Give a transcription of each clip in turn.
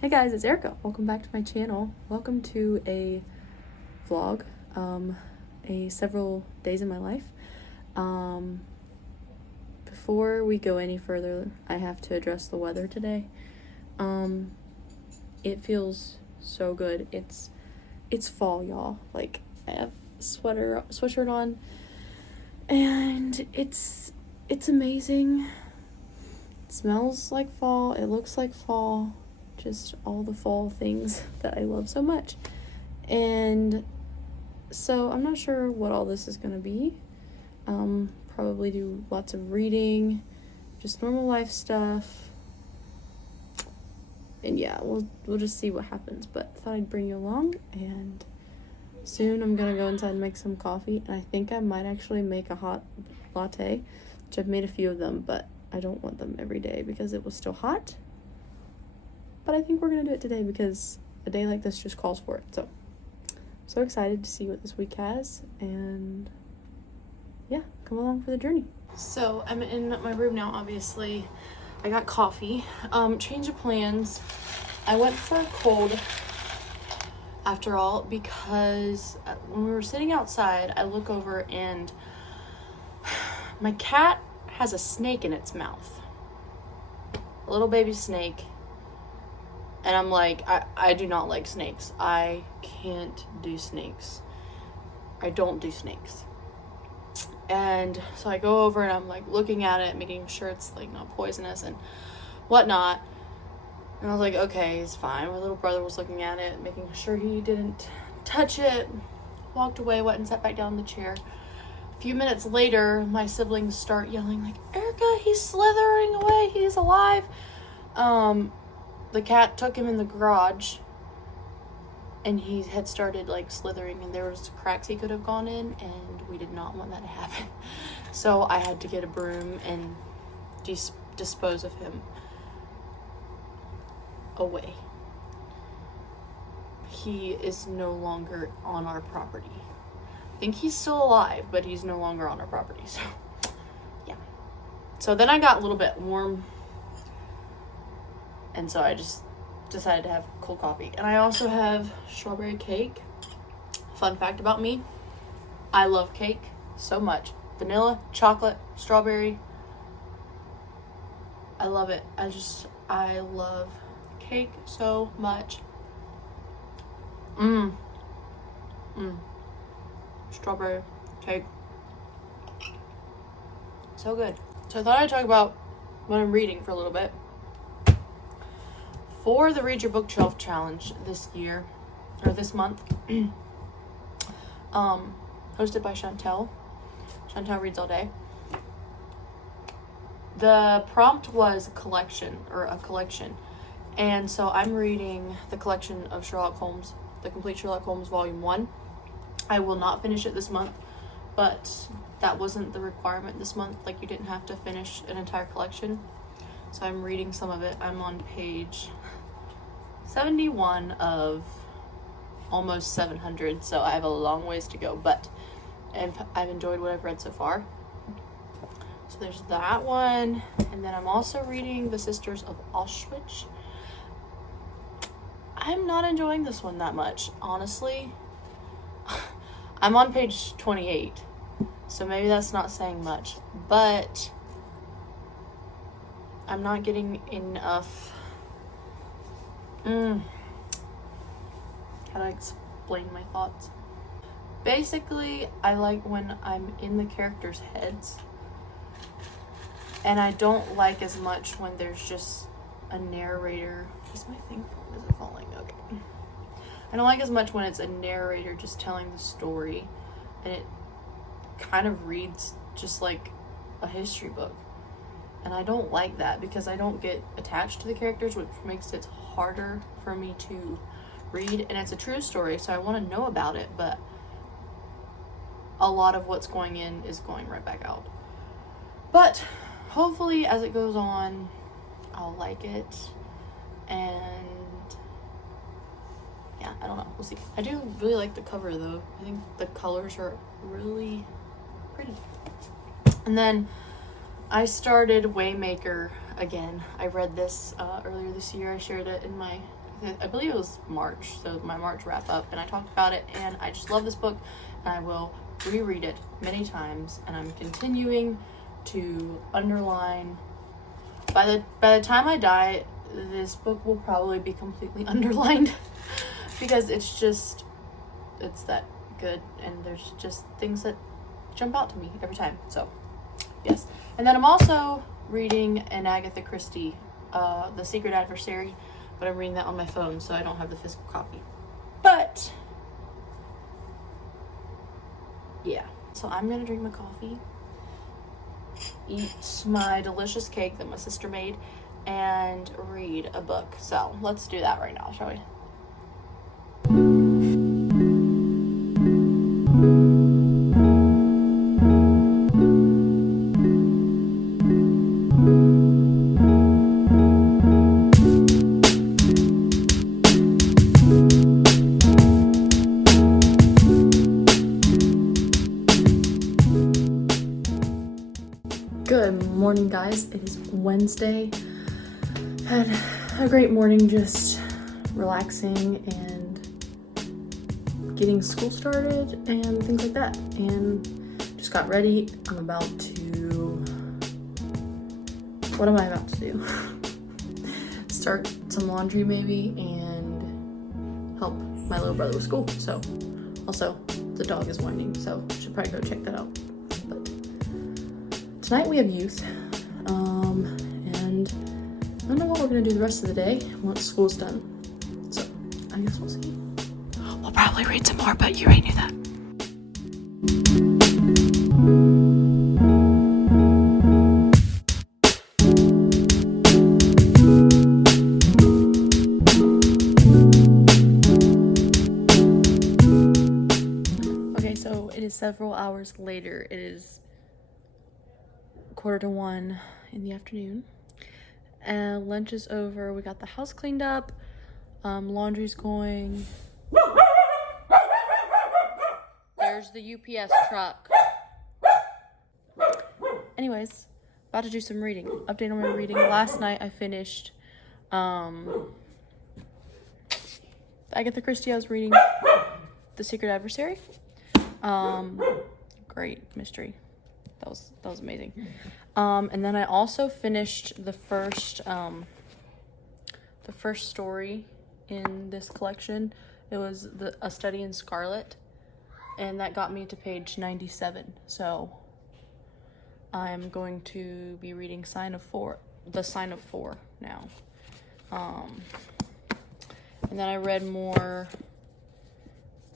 Hey guys, it's Erica. Welcome back to my channel. Welcome to a vlog, a several days in my life. Before we go any further, I have to address the weather today. It feels so good. It's fall, y'all. Like, I have sweatshirt on, and it's amazing. It smells like fall. It looks like fall. Just all the fall things that I love so much. And so I'm not sure what all this is going to be. Probably do lots of reading, just normal life stuff. And yeah, we'll just see what happens. But I thought I'd bring you along, and soon I'm going to go inside and make some coffee. And I think I might actually make a hot latte, which I've made a few of them, but I don't want them every day because it was still hot. But I think we're going to do it today because a day like this just calls for it. So, I'm so excited to see what this week has. And yeah, come along for the journey. So, I'm in my room now, obviously. I got coffee. Change of plans. I went for a cold after all because when we were sitting outside, I look over and my cat has a snake in its mouth. A little baby snake. And I'm like, I do not like snakes. I can't do snakes. I don't do snakes. And so I go over and I'm like looking at it, making sure it's like not poisonous and whatnot. And I was like, okay, it's fine. My little brother was looking at it, making sure he didn't touch it. Walked away, went and sat back down in the chair. A few minutes later, my siblings start yelling like, Erica, he's slithering away. He's alive. The cat took him in the garage, and he had started like slithering, and there was cracks he could have gone in, and we did not want that to happen. So I had to get a broom and dispose of him away. He is no longer on our property. I think he's still alive, but he's no longer on our property. So yeah. So then I got a little bit warm. And so I just decided to have cold coffee. And I also have strawberry cake. Fun fact about me, I love cake so much. Vanilla, chocolate, strawberry. I love it. I love cake so much. Strawberry cake. So good. So I thought I'd talk about what I'm reading for a little bit. For the Read Your Bookshelf Challenge this year, or this month, hosted by Chantel. Chantel reads all day. The prompt was a collection. And so I'm reading the collection of Sherlock Holmes, the Complete Sherlock Holmes Volume 1. I will not finish it this month, but that wasn't the requirement this month. Like, you didn't have to finish an entire collection. So I'm reading some of it. I'm on page 71 of almost 700, so I have a long ways to go, but I've enjoyed what I've read so far. So there's that one, and then I'm also reading The Sisters of Auschwitz. I'm not enjoying this one that much, honestly. I'm on page 28, so maybe that's not saying much, but I'm not getting enough. How do I explain my thoughts? Basically, I like when I'm in the characters' heads, and I don't like as much when there's just a narrator. Is my thing falling? Okay. I don't like as much when it's a narrator just telling the story, and it kind of reads just like a history book. And I don't like that because I don't get attached to the characters, which makes it harder for me to read. And it's a true story, so I want to know about it, but a lot of what's going in is going right back out. But hopefully as it goes on, I'll like it. And yeah, I don't know. We'll see. I do really like the cover though. I think the colors are really pretty. And then I started Waymaker again. I read this earlier this year. I shared it in my, I I believe it was March, so my March wrap up, and I talked about it, and I just love this book, and I will reread it many times, and I'm continuing to underline. By the time I die, this book will probably be completely underlined because it's that good, and there's just things that jump out to me every time. So yes. And then I'm also reading an Agatha Christie, The Secret Adversary, but I'm reading that on my phone, so I don't have the physical copy. But yeah, so I'm gonna drink my coffee, eat my delicious cake that my sister made, and read a book. So let's do that right now, shall we? Good morning, guys. It is Wednesday. Had a great morning, just relaxing and getting school started and things like that. And just got ready. I'm about to... What am I about to do? Start some laundry maybe and help my little brother with school. So, also, the dog is whining, so should probably go check that out. Tonight we have youth, and I don't know what we're gonna do the rest of the day once school's done. So I guess we'll see. We'll probably read some more, but you already knew that. Okay, so it is several hours later. It is 1:45 in the afternoon, and lunch is over. We got the house cleaned up, laundry's going. There's the UPS truck. Anyways, about to do some reading. Update on my reading. Last night I finished Agatha Christie. I was reading The Secret Adversary. Great mystery. That was amazing. And then I also finished the first story in this collection. It was A Study in Scarlet, and that got me to page 97. So I'm going to be reading The Sign of Four now. And then I read more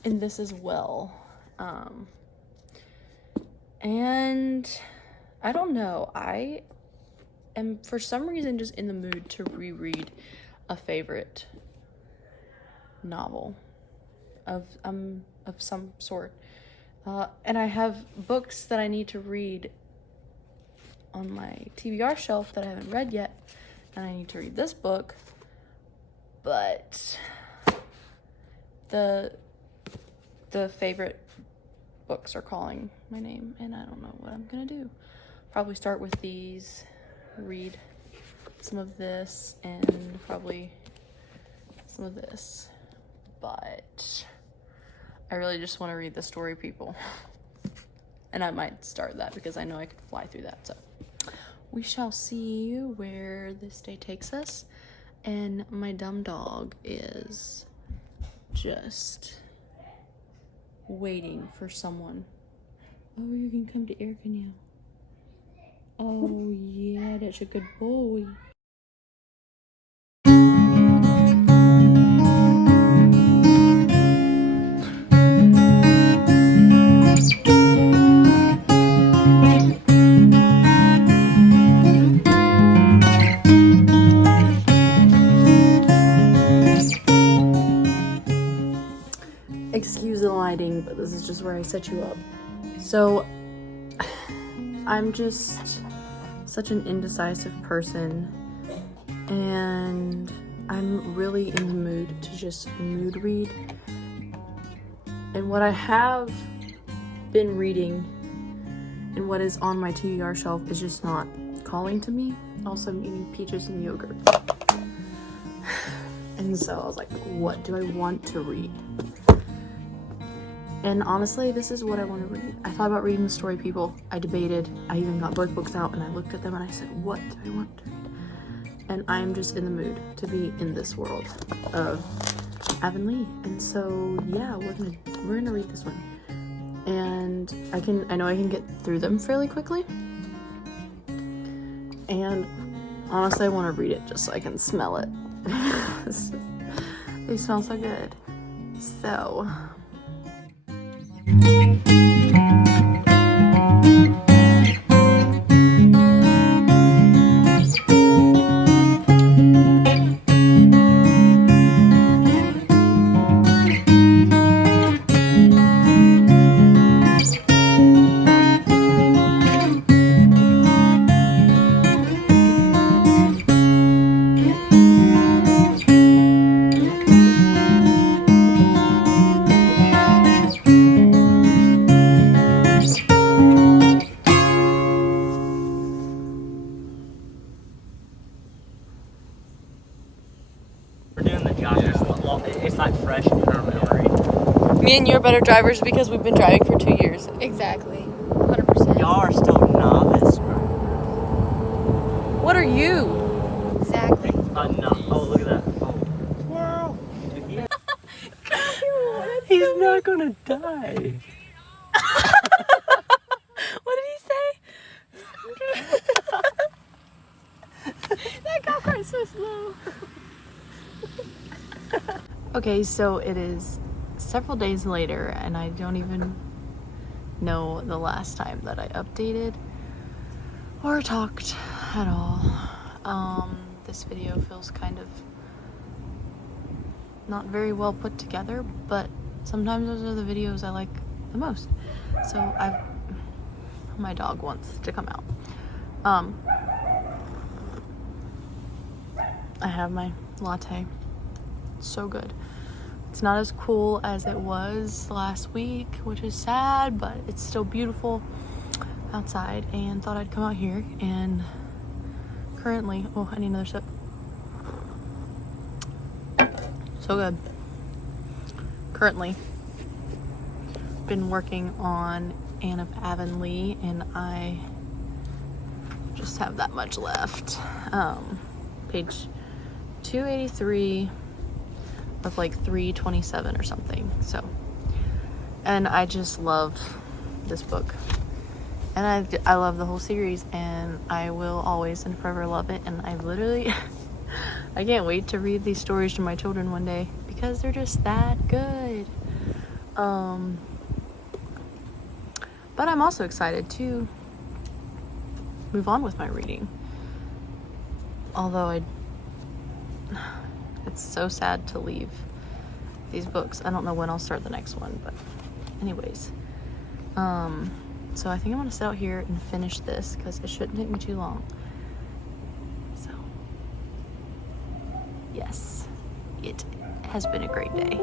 in this as well. And I don't know, I am for some reason just in the mood to reread a favorite novel of some sort. And I have books that I need to read on my TBR shelf that I haven't read yet, and I need to read this book, but the favorite books are calling my name, and I don't know what I'm gonna do. Probably start with these, read some of this, and probably some of this, but I really just want to read The Story People. And I might start that because I know I could fly through that. So we shall see where this day takes us. And my dumb dog is just waiting for someone. Oh, you can come to Erica now. Oh yeah, that's a good boy. Excuse the lighting, but this is just where I set you up. So, I'm just such an indecisive person, and I'm really in the mood to just mood read. And what I have been reading and what is on my TBR shelf is just not calling to me. Also, I'm eating peaches and yogurt. And so I was like, what do I want to read? And honestly, this is what I want to read. I thought about reading The Story People. I debated. I even got both books out and I looked at them and I said, what do I want to read? And I'm just in the mood to be in this world of Avonlea. And so yeah, we're gonna read this one. And I know I can get through them fairly quickly. And honestly, I want to read it just so I can smell it. They smell so good. So it's like fresh in her memory. me and you are better drivers because we've been driving for 2 years. Exactly. 100%. Y'all are still novice. What are you? Exactly. No. Oh, look at that. Oh. Wow. He's not gonna die. What did he say? That got quite so slow. Okay, so it is several days later and I don't even know the last time that I updated or talked at all. This video feels kind of not very well put together, but sometimes those are the videos I like the most. So my dog wants to come out. I have my latte. It's so good. It's not as cool as it was last week, which is sad, but it's still beautiful outside, and thought I'd come out here. And currently, oh, I need another sip. So good. Currently been working on Anne of Avonlea and I just have that much left. Page 283 of like 327 or something. So, and I just love this book, and I love the whole series, and I will always and forever love it. And I literally I can't wait to read these stories to my children one day because they're just that good. But I'm also excited to move on with my reading, although it's so sad to leave these books. I don't know when I'll start the next one, but anyways, so I think I'm gonna sit out here and finish this because it shouldn't take me too long. So yes, it has been a great day.